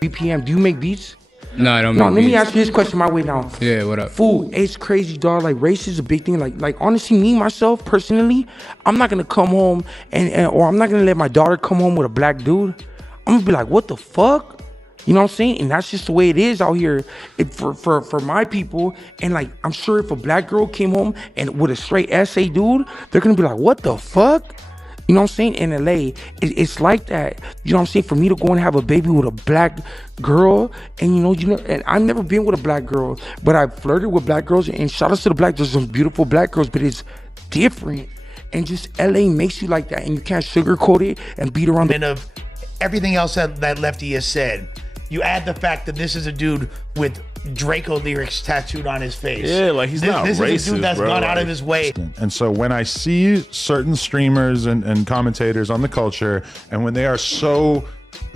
BPM, do you make beats? No, I don't No, make let me beats. ask you this question my way now. Yeah, what up? Fool, it's crazy, dog. Like, race is a big thing. Like honestly, me, myself, personally, I'm not gonna come home or I'm not gonna let my daughter come home with a black dude. I'm gonna be like, what the fuck? You know what I'm saying? And that's just the way it is out here for my people. And like, I'm sure if a black girl came home and with a straight SA dude, they're gonna be like, what the fuck? You know what I'm saying? In LA, it's like that. You know what I'm saying? For me to go and have a baby with a black girl, and and I've never been with a black girl, but I've flirted with black girls, and shout out to the black, there's some beautiful black girls, but it's different. And just LA makes you like that, and you can't sugarcoat it and beat around And of everything else that Lefty has said, you add the fact that this is a dude with Draco lyrics tattooed on his face. Yeah, like he's not This racist, is a dude that's bro. gone out of his way. And so when I see certain streamers and commentators on the culture, and when they are so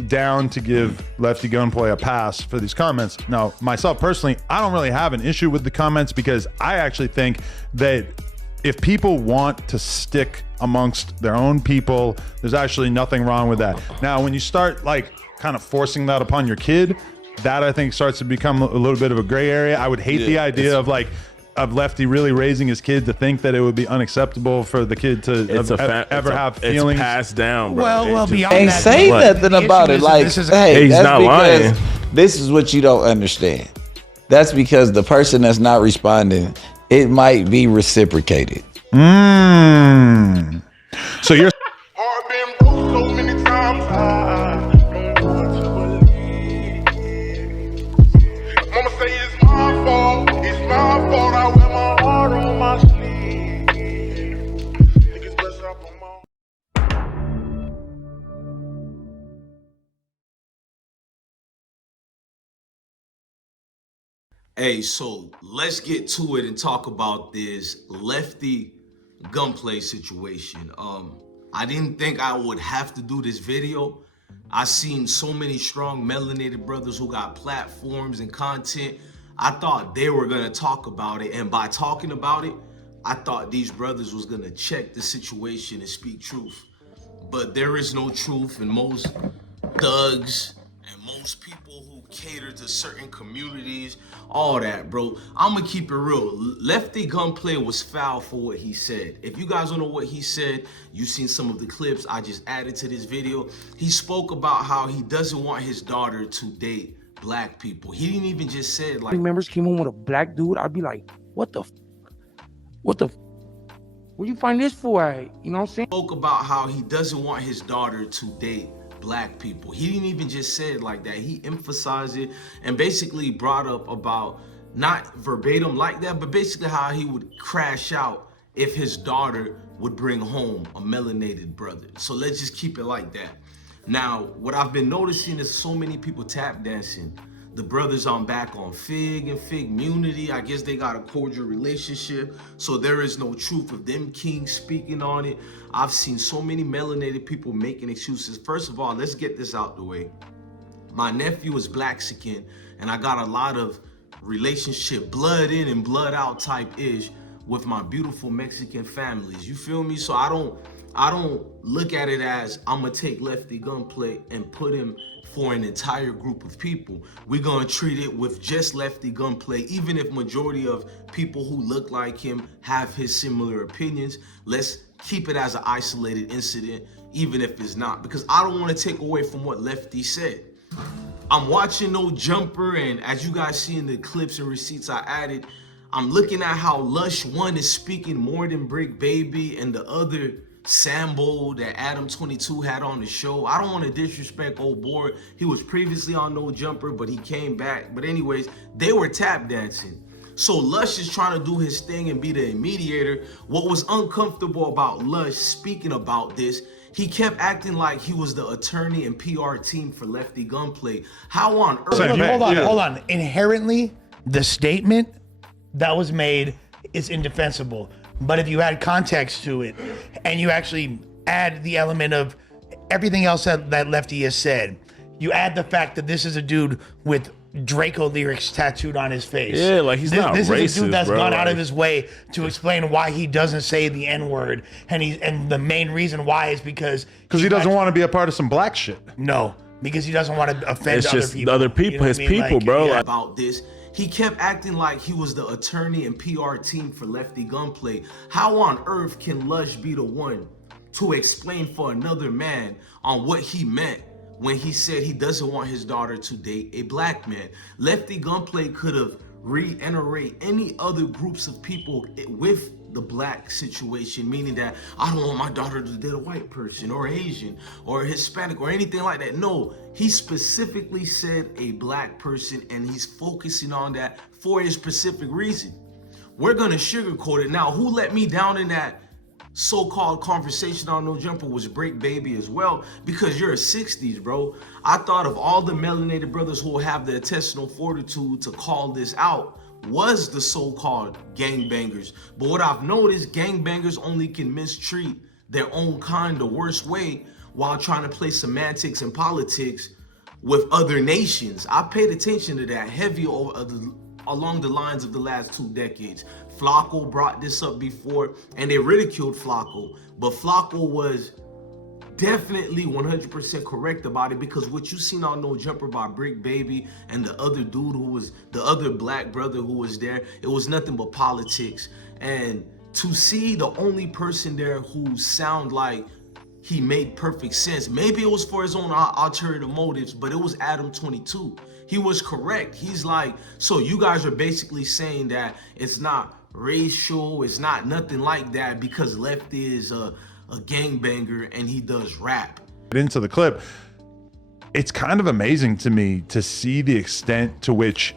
down to give Lefty Gunplay a pass for these comments. Now, myself personally, I don't really have an issue with the comments because I actually think that if people want to stick amongst their own people, there's actually nothing wrong with that. Now, when you start like kind of forcing that upon your kid, that I think starts to become a little bit of a gray area. I would hate the idea of Lefty really raising his kid to think that it would be unacceptable for the kid to ever have feelings. It's passed down, bro. Well, beyond Ain't that, say the nothing issue about it. is Like, this is hey, He's that's not because lying. this is what you don't understand. That's because the person that's not responding, it might be reciprocated. So you're I've been broke so many times, I don't want to believe. Mama say it's my fault, I wear my heart on my sleeve. Niggas best up on my... Hey, so let's get to it and talk about this Lefty Gunplay situation. I didn't think I would have to do this video. I seen so many strong melanated brothers who got platforms and content. I thought they were gonna talk about it, and by talking about it, I thought these brothers was gonna check the situation and speak truth. But there is no truth, and most thugs and most people who cater to certain communities, all that, bro. I'm gonna keep it real. Lefty Gunplay was foul for what he said. If you guys don't know what he said, you've seen some of the clips I just added to this video. He spoke about how he doesn't want his daughter to date black people. He didn't even just say it like members came home with a black dude, I'd be like, what the where you find this for at? You know what I'm saying? Spoke about how he doesn't want his daughter to date black people. He didn't even just say it like that. He emphasized it and basically brought up about, not verbatim like that, but basically how he would crash out if his daughter would bring home a melanated brother. So let's just keep it like that. Now, what I've been noticing is so many people tap dancing. The brothers on back on Fig and Fig Munity. I guess they got a cordial relationship, so there is no truth of them kings speaking on it. I've seen so many melanated people making excuses. First of all, let's get this out the way. My nephew is Blaxican, and I got a lot of relationship, blood in and blood out type ish with my beautiful Mexican families. You feel me? So I don't look at it as I'm gonna take Lefty Gunplay and put him for an entire group of people. We're gonna treat it with just Lefty Gunplay, even if majority of people who look like him have his similar opinions. Let's keep it as an isolated incident, even if it's not, because I don't want to take away from what Lefty said. I'm watching No Jumper, and as you guys see in the clips and receipts I added, I'm looking at how Lush One is speaking more than Bricc Baby and the other Sambo that Adam22 had on the show. I don't want to disrespect old boy. He was previously on No Jumper, but he came back. But anyways, they were tap dancing. So Lush is trying to do his thing and be the mediator. What was uncomfortable about Lush speaking about this, he kept acting like he was the attorney and PR team for Lefty Gunplay. How on earth? Hold on. Inherently, the statement that was made is indefensible. But if you add context to it and you actually add the element of everything else that Lefty has said, you add the fact that this is a dude with Draco lyrics tattooed on his face. Yeah, like he's not racist, This is a dude that's bro. gone out of his way to explain why he doesn't say the N-word. And the main reason why is because he doesn't want to be a part of some black shit. No. because he doesn't want to offend It's other just people. other people, You know his what I mean? people, bro. Like, about this. He kept acting like he was the attorney and PR team for Lefty Gunplay. How on earth can Lush be the one to explain for another man on what he meant when he said he doesn't want his daughter to date a black man? Lefty Gunplay could have reiterated any other groups of people with the black situation, meaning that I don't want my daughter to date a white person or Asian or Hispanic or anything like that. No, he specifically said a black person, and he's focusing on that for a specific reason. We're gonna sugarcoat it. Now, who let me down in that so-called conversation on No Jumper was Bricc Baby as well, because you're a 60s, bro. I thought of all the melanated brothers who will have the intestinal fortitude to call this out was the so-called gangbangers. But what I've noticed, gangbangers only can mistreat their own kind the worst way while trying to play semantics and politics with other nations. I paid attention to that heavy along the lines of the last 2 decades. Flacco brought this up before, and they ridiculed Flacco, but Flacco was definitely 100% correct about it, because what you seen on No Jumper by Bricc Baby and the other dude who was the other black brother who was there, it was nothing but politics. And to see the only person there who sound like he made perfect sense, maybe it was for his own ulterior motives, but it was Adam22. He was correct. He's like, so you guys are basically saying that it's not racial, it's not nothing like that, because Lefty is a gangbanger and he does rap. Into the clip, it's kind of amazing to me to see the extent to which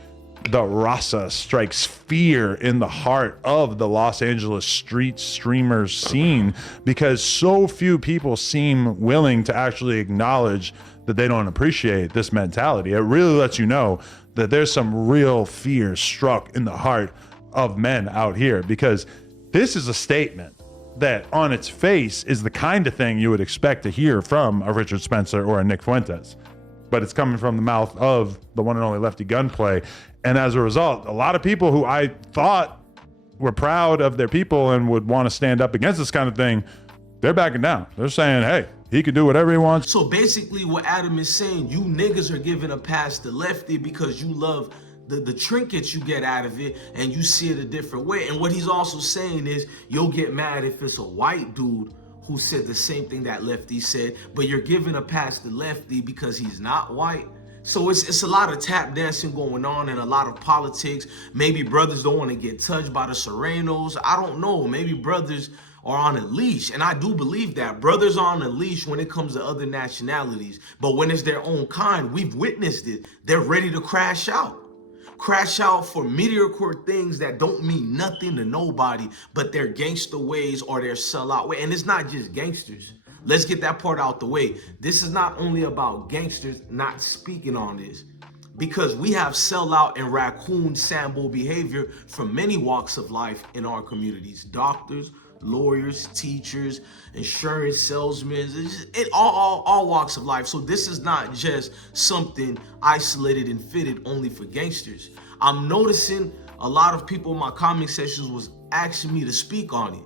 the Rasa strikes fear in the heart of the Los Angeles street streamers scene, because so few people seem willing to actually acknowledge that they don't appreciate this mentality. It really lets you know that there's some real fear struck in the heart of men out here, because this is a statement that on its face is the kind of thing you would expect to hear from a Richard Spencer or a Nick Fuentes, but it's coming from the mouth of the one and only Lefty Gunplay. And as a result, a lot of people who I thought were proud of their people and would want to stand up against this kind of thing, they're backing down. They're saying, hey, he can do whatever he wants. So basically what Adam is saying, you niggas are giving a pass to Lefty because you love the trinkets you get out of it and you see it a different way. And what he's also saying is, you'll get mad if it's a white dude who said the same thing that Lefty said, but you're giving a pass to Lefty because he's not white. So it's a lot of tap dancing going on and a lot of politics. Maybe brothers don't want to get touched by the Serenos. I don't know. Maybe brothers are on a leash. And I do believe that brothers are on a leash when it comes to other nationalities. But when it's their own kind, we've witnessed it. They're ready to crash out. Crash out for mediocre things that don't mean nothing to nobody, but their gangster ways or their sellout way. And it's not just gangsters. Let's get that part out the way. This is not only about gangsters not speaking on this, because we have sellout and raccoon sambo behavior from many walks of life in our communities. Doctors, lawyers, teachers, insurance salesmen, all walks of life. So this is not just something isolated and fitted only for gangsters. I'm noticing a lot of people in my comment sections was asking me to speak on it.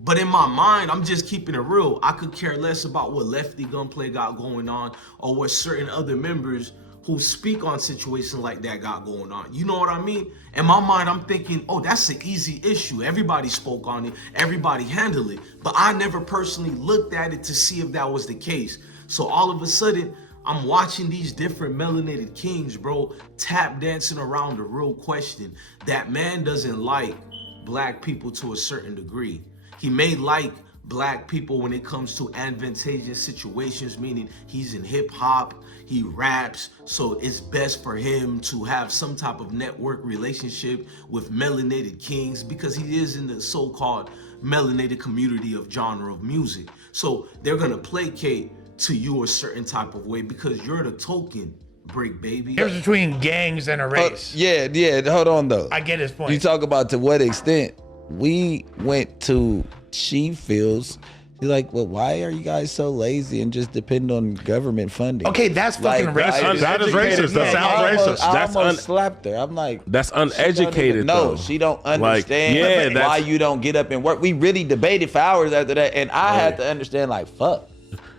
But in my mind, I'm just keeping it real. I could care less about what Lefty Gunplay got going on or what certain other members who speak on situations like that got going on. You know what I mean? In my mind, I'm thinking, oh, that's an easy issue. Everybody spoke on it. Everybody handled it. But I never personally looked at it to see if that was the case. So all of a sudden, I'm watching these different melanated kings, bro, tap dancing around the real question. That man doesn't like black people to a certain degree. He may like black people when it comes to advantageous situations, meaning he's in hip hop, he raps, so it's best for him to have some type of network relationship with melanated kings because he is in the so-called melanated community of genre of music. So they're gonna placate to you a certain type of way because you're the token, Bricc Baby. There's between gangs and a race. Yeah, hold on though. I get his point. You talk about to what extent. We went to Shefields. He's like, well, why are you guys so lazy and just depend on government funding? Okay, that's fucking racist. That is racist. That sounds racist. I almost slapped her. I'm like, that's uneducated. No, she don't understand why you don't get up and work. We really debated for hours after that, and I had to understand, like, fuck.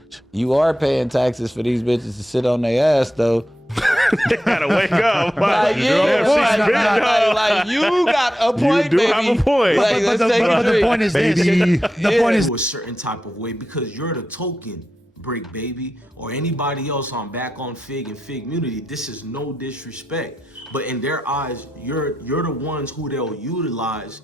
privilege. You are paying taxes for these bitches to sit on their ass, though. They gotta wake up. Like, you got a point, You do baby. have a point. Like, But the point is this. Baby. The point is a certain type of way because you're the token Bricc, baby, or anybody else on back on Fig and Fig Community. This is no disrespect, but in their eyes, you're the ones who they'll utilize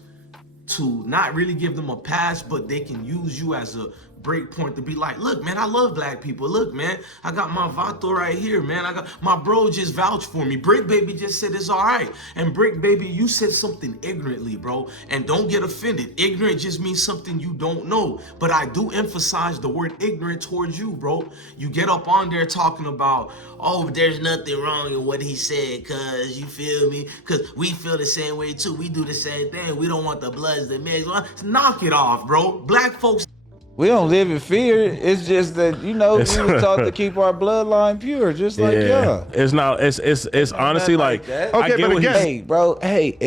to not really give them a pass, but they can use you as a break point to be like, look, man, I love black people. Look, man, I got my vato right here, man. I got my bro just vouched for me. Bricc baby just said it's all right. And Bricc baby, you said something ignorantly, bro. And don't get offended. Ignorant just means something you don't know. But I do emphasize the word ignorant towards you, bro. You get up on there talking about, oh, there's nothing wrong in what he said, cuz, you feel me? Cuz we feel the same way too. We do the same thing. We don't want the bloods to mix. Knock it off, bro. Black folks. We don't live in fear. It's just that, we was taught to keep our bloodline pure, just like y'all. It's not. It's honestly like that. I Okay, get but what again- Hey, bro. Hey,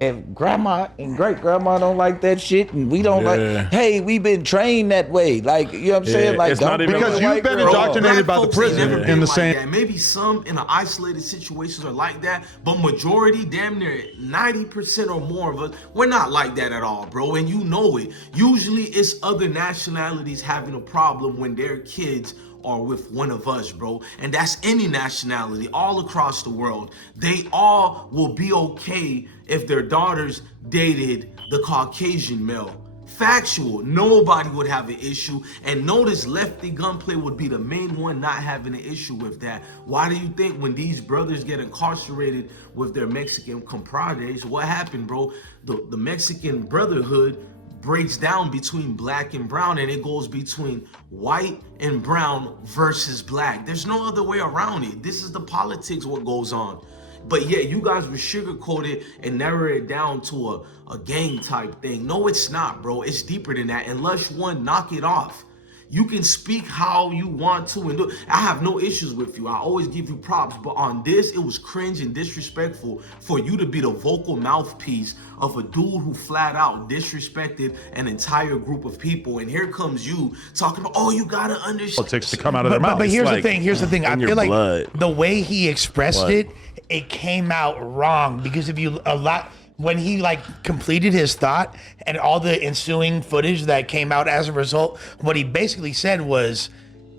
if grandma and great grandma don't like that shit, and we don't like, hey, we've been trained that way. Like, you know what I'm saying? Like, it's not even- Because you've been indoctrinated by the Black folks ain't prison never in been the like same. that. Maybe some in an isolated situations are like that, but majority, damn near 90% or more of us, we're not like that at all, bro. And you know it. Usually it's other nationalities having a problem when their kids are with one of us, bro. And that's any nationality all across the world. They all will be okay if their daughters dated the Caucasian male. Factual. Nobody would have an issue. And notice Lefty Gunplay would be the main one not having an issue with that. Why do you think when these brothers get incarcerated with their Mexican compadres, what happened, bro? The Mexican Brotherhood breaks down between black and brown, and it goes between white and brown versus black. There's no other way around it. This is the politics what goes on. But yeah, you guys would sugarcoat it and narrow it down to a gang type thing. No, it's not, bro. It's deeper than that. And Lush One, knock it off. You can speak how you want to and do. I have no issues with you. I always give you props. But on this, it was cringe and disrespectful for you to be the vocal mouthpiece of a dude who flat out disrespected an entire group of people. And here comes you talking about, oh, you gotta understand. Politics to come out of their mouth. But here's like the thing. Here's the thing. I in your feel like blood. the way he expressed it came out wrong because if you when he completed his thought and all the ensuing footage that came out as a result, what he basically said was,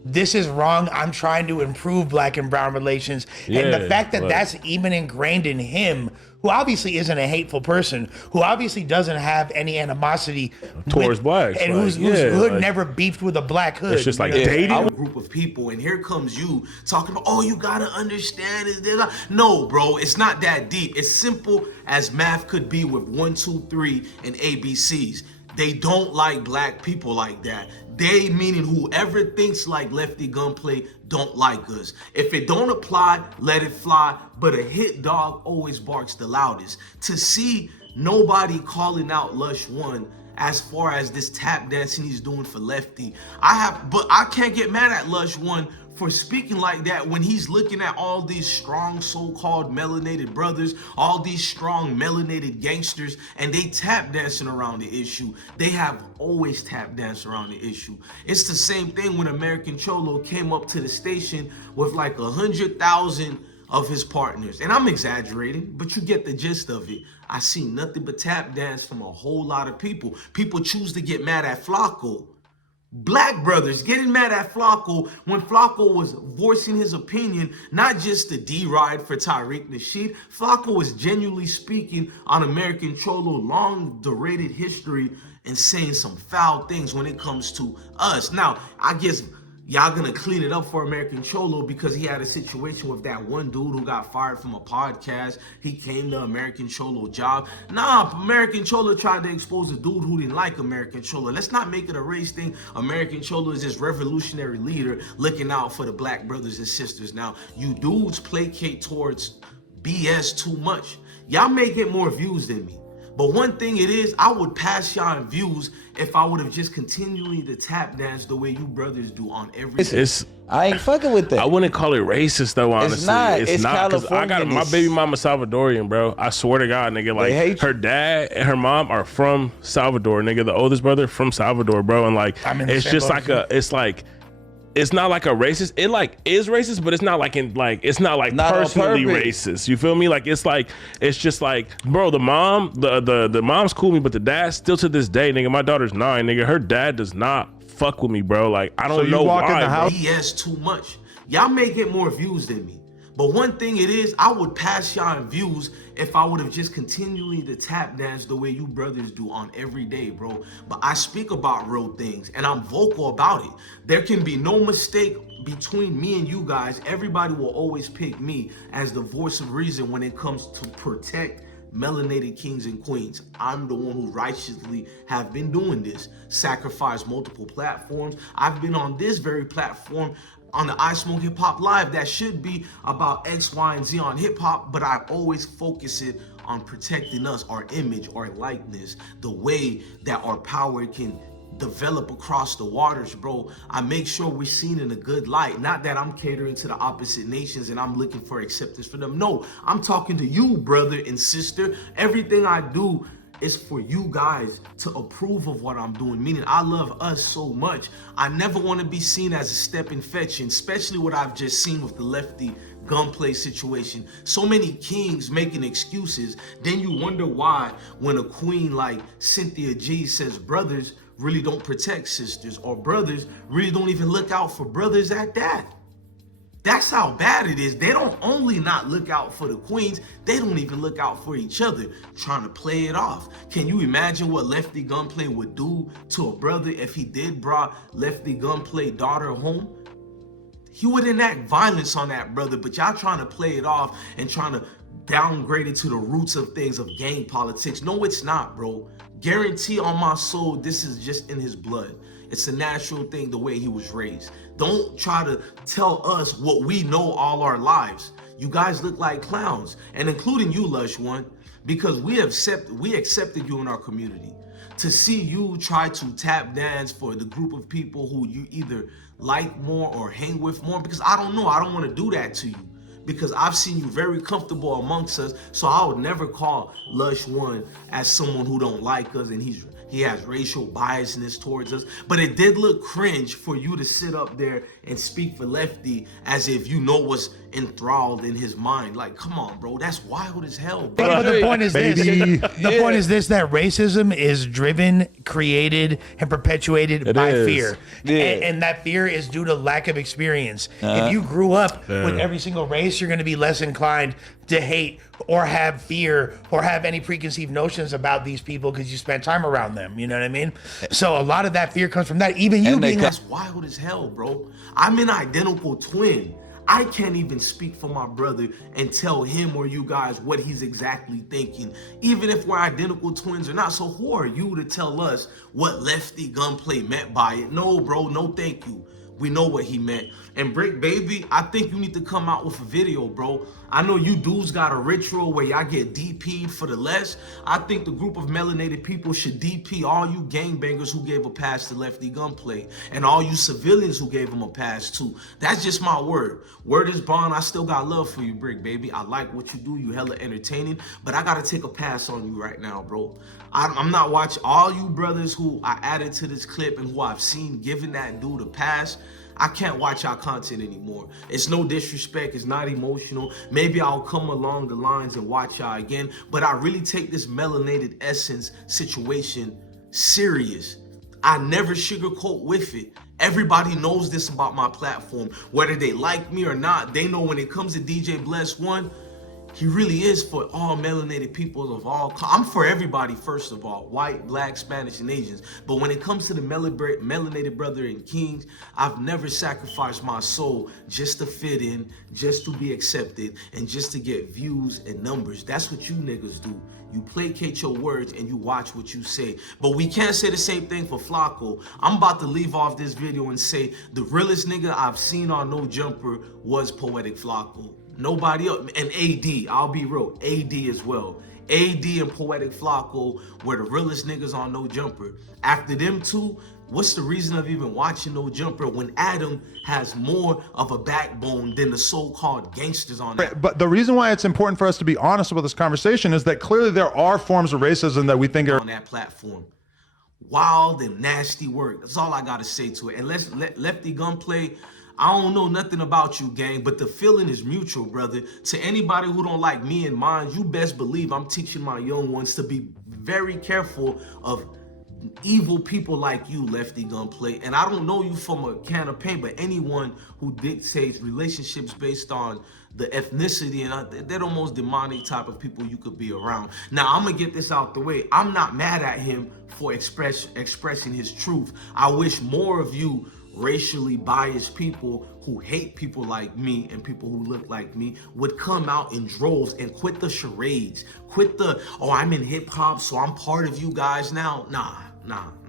this is wrong. I'm trying to improve black and brown relations. And the fact that that's even ingrained in him, who obviously isn't a hateful person, who obviously doesn't have any animosity Towards blacks, and whose hood never beefed with a black hood. It's just like dating. A group of people, and here comes you talking about, oh, you gotta understand it. No, bro, it's not that deep. It's simple as math could be with 1, 2, 3 and ABCs. They don't like black people like that. They, meaning whoever thinks like Lefty Gunplay, don't like us. If it don't apply, let it fly. But a hit dog always barks the loudest. To see nobody calling out Lush One as far as this tap dancing he's doing for Lefty, but I can't get mad at Lush One for speaking like that when he's looking at all these strong so-called melanated brothers, all these strong melanated gangsters, and they tap dancing around the issue. They have always tap danced around the issue. It's the same thing when American Cholo came up to the station with like 100,000 of his partners. And I'm exaggerating, but you get the gist of it. I see nothing but tap dance from a whole lot of people. People choose to get mad at Flacco. Black brothers getting mad at Flacco when Flacco was voicing his opinion, not just the D-Ride for Tariq Nasheed. Flacco was genuinely speaking on American Cholo long derided history and saying some foul things when it comes to us. Now, I guess y'all gonna clean it up for American Cholo because he had a situation with that one dude who got fired from a podcast. He came to American Cholo job. Nah, American Cholo tried to expose a dude who didn't like American Cholo. Let's not make it a race thing. American Cholo is this revolutionary leader looking out for the black brothers and sisters. Now, you dudes placate towards BS too much. Y'all may get more views than me, But one thing it is, I would pass y'all in views if I would have just continually to tap dance the way you brothers do on every. It's I ain't fucking with that. I wouldn't call it racist though, honestly. It's not because I got my Californianness. baby mama Salvadorian, bro. I swear to God, nigga. Like hate her dad and her mom are from Salvador, nigga. The oldest brother from Salvador, bro. And like I'm in the it's same just boat like as it's not like a racist. It like is racist, but it's not like it's not like Not on personally purpose. racist. You feel me? Like it's just like, bro, the mom's cool with me, but the dad still to this day, nigga. My daughter's 9, nigga. Her dad does not fuck with me, bro. Like I don't you know walk in why, the bro. house- BS too much. Y'all may get more views than me. But one thing it is, I would pass y'all in views if I would have just continually to tap dance the way you brothers do on every day, bro. But I speak about real things and I'm vocal about it. There can be no mistake between me and you guys. Everybody will always pick me as the voice of reason when it comes to protect melanated kings and queens. I'm the one who righteously have been doing this. Sacrifice multiple platforms. I've been on this very platform on the I Smoke Hip Hop Live that should be about X, Y, and Z on hip hop, but I always focus it on protecting us, our image, our likeness, the way that our power can develop across the waters, bro. I make sure we're seen in a good light. Not that I'm catering to the opposite nations and I'm looking for acceptance for them. No, I'm talking to you, brother and sister. Everything I do is for you guys to approve of what I'm doing, meaning I love us so much. I never want to be seen as a step in fetching, especially what I've just seen with the Lefty Gunplay situation. So many kings making excuses. Then you wonder why when a queen like Cynthia G says brothers really don't protect sisters, or brothers really don't even look out for brothers at that. That's how bad it is. They don't only not look out for the queens, they don't even look out for each other, trying to play it off. Can you imagine what Lefty Gunplay would do to a brother if he did brought Lefty Gunplay daughter home? He would enact violence on that brother, but y'all trying to play it off and trying to downgrade it to the roots of things of gang politics. No, it's not, bro. Guarantee on my soul, this is just in his blood. It's a natural thing the way he was raised. Don't try to tell us what we know all our lives. You guys look like clowns, and including you, Lush One, because we accepted you in our community. To see you try to tap dance for the group of people who you either like more or hang with more, because I don't know, I don't want to do that to you. Because I've seen you very comfortable amongst us, so I would never call Lush One as someone who don't like us and he has racial biasness towards us. But it did look cringe for you to sit up there and speak for Lefty as if you know what's enthralled in his mind. Like, come on, bro, that's wild as hell, bro. But the point is Baby. this. The point is this: that racism is driven, created, and perpetuated by is. fear, Yeah. and that fear is due to lack of experience. If you grew up with every single race, you're going to be less inclined to hate or have fear or have any preconceived notions about these people because you spent time around them. You know what I mean? So a lot of that fear comes from that. Even you And they being That's wild as hell, bro. I'm an identical twin. I can't even speak for my brother and tell him or you guys what he's exactly thinking, even if we're identical twins or not. So who are you to tell us what Lefty Gunplay meant by it? No, bro, no thank you. We know what he meant. And Bricc, baby, I think you need to come out with a video, bro. I know you dudes got a ritual where y'all get DP'd for the less. I think the group of melanated people should DP all you gangbangers who gave a pass to Lefty Gunplay and all you civilians who gave him a pass too. That's just my word. Word is bond. I still got love for you, Bricc, baby. I like what you do. You hella entertaining, but I gotta take a pass on you right now, bro. I'm not watching all you brothers who I added to this clip and who I've seen giving that dude a pass. I can't watch our content anymore. It's no disrespect, it's not emotional. Maybe I'll come along the lines and watch y'all again, but I really take this melanated essence situation serious. I never sugarcoat with it. Everybody knows this about my platform. Whether they like me or not, they know when it comes to DJ Bless One, he really is for all melanated people of all. I'm for everybody, first of all, white, black, Spanish, and Asians. But when it comes to the melanated brother and kings, I've never sacrificed my soul just to fit in, just to be accepted, and just to get views and numbers. That's what you niggas do. You placate your words and you watch what you say. But we can't say the same thing for Flacco. I'm about to leave off this video and say the realest nigga I've seen on No Jumper was Poetic Flacco. Nobody else. And AD, I'll be real, AD as well. AD and Poetic Flacco were the realest niggas on No Jumper. After them two, what's the reason of even watching No Jumper when Adam has more of a backbone than the so-called gangsters on that? But the reason why it's important for us to be honest about this conversation is that clearly there are forms of racism that we think are on that platform. Wild and nasty work. That's all I gotta say to it. And Lefty Gunplay, I don't know nothing about you, gang, but the feeling is mutual, brother. To anybody who don't like me and mine, you best believe I'm teaching my young ones to be very careful of evil people like you, Lefty Gunplay. And I don't know you from a can of paint, but anyone who dictates relationships based on the ethnicity, and they're the most demonic type of people you could be around. Now, I'm gonna get this out the way. I'm not mad at him for expressing his truth. I wish more of you racially biased people who hate people like me and people who look like me would come out in droves and quit the charades. Quit the, oh, I'm in hip hop, so I'm part of you guys now. Nah.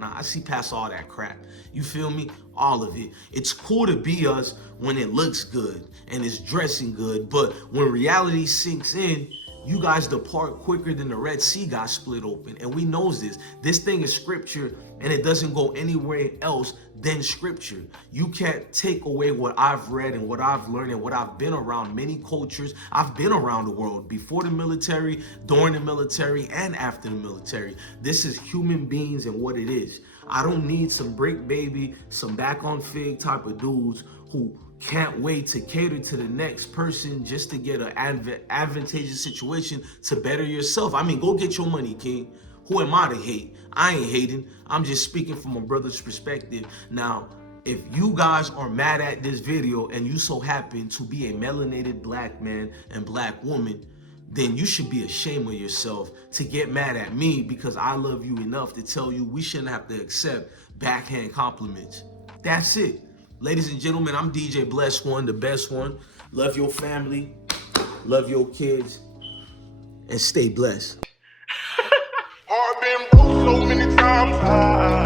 I see past all that crap. You feel me? All of it. It's cool to be us when it looks good and it's dressing good, but when reality sinks in, you guys depart quicker than the Red Sea got split open. And we knows this. This thing is scripture and it doesn't go anywhere else than scripture. You can't take away what I've read and what I've learned and what I've been around many cultures. I've been around the world before the military, during the military, and after the military. This is human beings and what it is. I don't need some Bricc baby, some back on fig type of dudes who can't wait to cater to the next person just to get an advantageous situation to better yourself. I mean, go get your money, King. Who am I to hate? I ain't hating. I'm just speaking from a brother's perspective. Now, if you guys are mad at this video and you so happen to be a melanated black man and black woman, then you should be ashamed of yourself to get mad at me because I love you enough to tell you we shouldn't have to accept backhand compliments. That's it. Ladies and gentlemen, I'm DJ Bless One, the best one. Love your family, love your kids, and stay blessed. Heart been broke so many times.